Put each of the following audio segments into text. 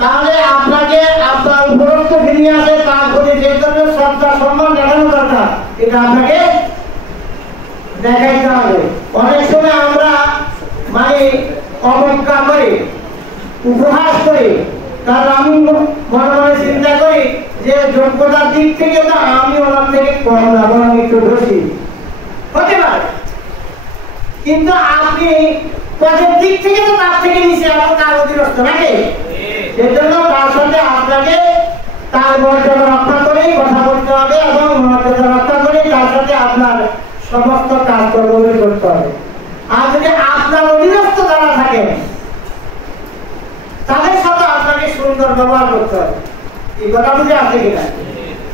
তাহলে আপনাকে আপনার উপরোক্ত যিনি আছে তার প্রতি যে জন্য শ্রদ্ধা সম্মান দেখানো দরকার, এটা আপনাকে দেখাইতে হবে। অনেক সময় আমরা মানে অবজ্ঞা করি, উপহাস করি, কারণ আমি মনে মনে চিন্তা করি যে যোগ্যতার দিক থেকে তো আমি ওনার থেকে কম না, বরং একটু বেশি হতে পারে, কিন্তু আপনি পদের দিক থেকে তো তার থেকে নিচে এবং তার অধীনস্থ নাকি? সেজন্য তার সাথে আপনাকে তার মর্যাদা রক্ষা করেই কথা বলতে হবে এবং মর্যাদা রক্ষা করে তার সাথে আপনার সমস্ত কাজকর্মগুলি করতে হবে। আর যদি আপনার অধীনস্থ যারা থাকেন তাদের সাথে আপনাকে সুন্দর ব্যবহার করতে হবে। এই কথা বুঝে আসছে কিনা?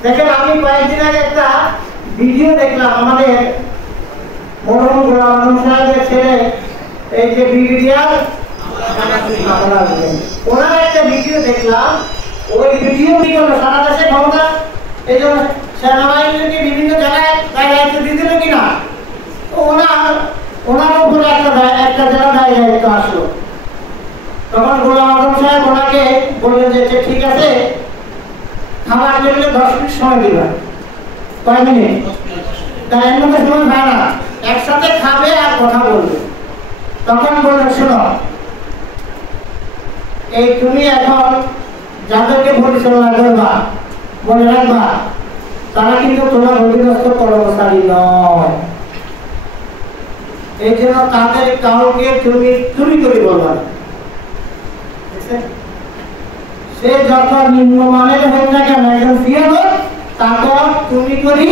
দেখেন, আমি কয়েকদিন আগে একটা ভিডিও দেখলাম, আমাদের মরহুম গোলাম আজম সাহেবের ছেলে এই যে ব্রিগেডিয়ার ওনার একটা ভিডিও দেখলাম। ওই ভিডিও কি হলো, সারা দেশে ক্ষমতা এই জন্য সেনাবাহিনীকে বিভিন্ন জায়গায় দায়িত্ব দিয়ে দিল কিনা, ওনার উপরে একটা জেলা দায়িত্ব আসলো। তখন গোলাম আজম সাহেব ওনাকে বললেন যে ঠিক আছে, খাবার টেবিলে 10 মিনিট সময় দিবেন। কয় মিনিট? তার এর মধ্যে সময় হয় না, একসাথে খাবে আর কথা বলবে। তখন বললেন, শোনো, এই তুমি এখন যাদেরকে পরিচালনা করবা মনে রাখবা তারা কিন্তু তোমার অধীনস্থ কর্মচারী নয়। এই জন্য তাদের কাউকে তুমি চুরি করে বলবা না। সে যত নিম্নমানের হোক না কেন, একজন ফিরে হোক, তারপর তুমি করি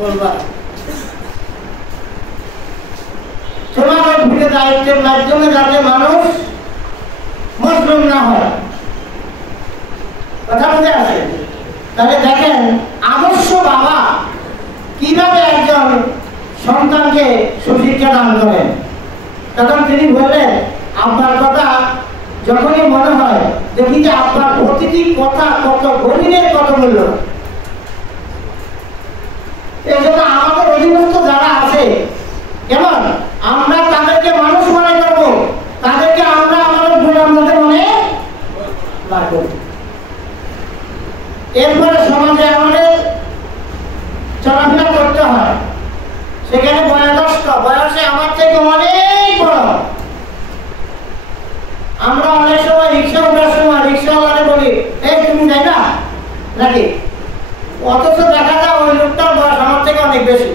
বলবা। তোমার ভিড়ে দায়িত্বের মাধ্যমে যাতে মানুষ মজলুম না হয়, কথা বুঝে আসে। তাহলে দেখেন আদর্শ বাবা কিভাবে একজন সন্তানকে সুশিক্ষা দান করেন। তখন তিনি বললেন, আপনার কথা যখনই মনে হয় দেখি যে আপনার প্রতিটি কথা কত গভীরের কত মূল্য। এই জন্য আমাদের অধীনস্থ যারা আছে, কেমন আমরা তাদেরকে মানুষ মনে করবো, তাদেরকে আমরা আমাদের গোলাম মনে রাখবো। এরপরে সমাজে আমাদের চলাফেরা করতে হয়, সেখানে বয়সে আমার থেকে অনেক বড়। আমরা অনেক সময় রিক্সা ওঠার সময় রিক্সাওয়ালাকে বলি, এই তুমি যাই না নাকি, অথচ দেখা যায় ওই লোকটার বয়স আমার থেকে অনেক বেশি।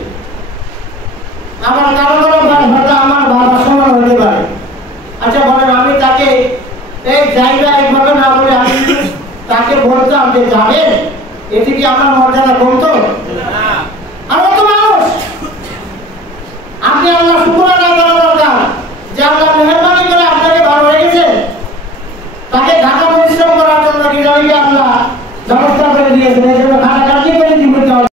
আমার কারো কারো বয়স হয়তো আমার বাবার সমান হতে পারে। আচ্ছা বলেন, আমি তাকে এই জায়গা এইভাবে না বলে আমি তাকে বলতাম যে যাবেন, এটি কি আমার মর্যাদা কমতো? আমরা তো মানুষ। আপনি আল্লাহ শুকর আদায় করা দরকার যে আল্লাহ মেহরবানি করে আপনাকে ভালো রেখেছেন, তাকে ঢাকা পরিশ্রম করার জন্য কি আল্লাহ ব্যবস্থা করে দিয়েছেন, এই জন্য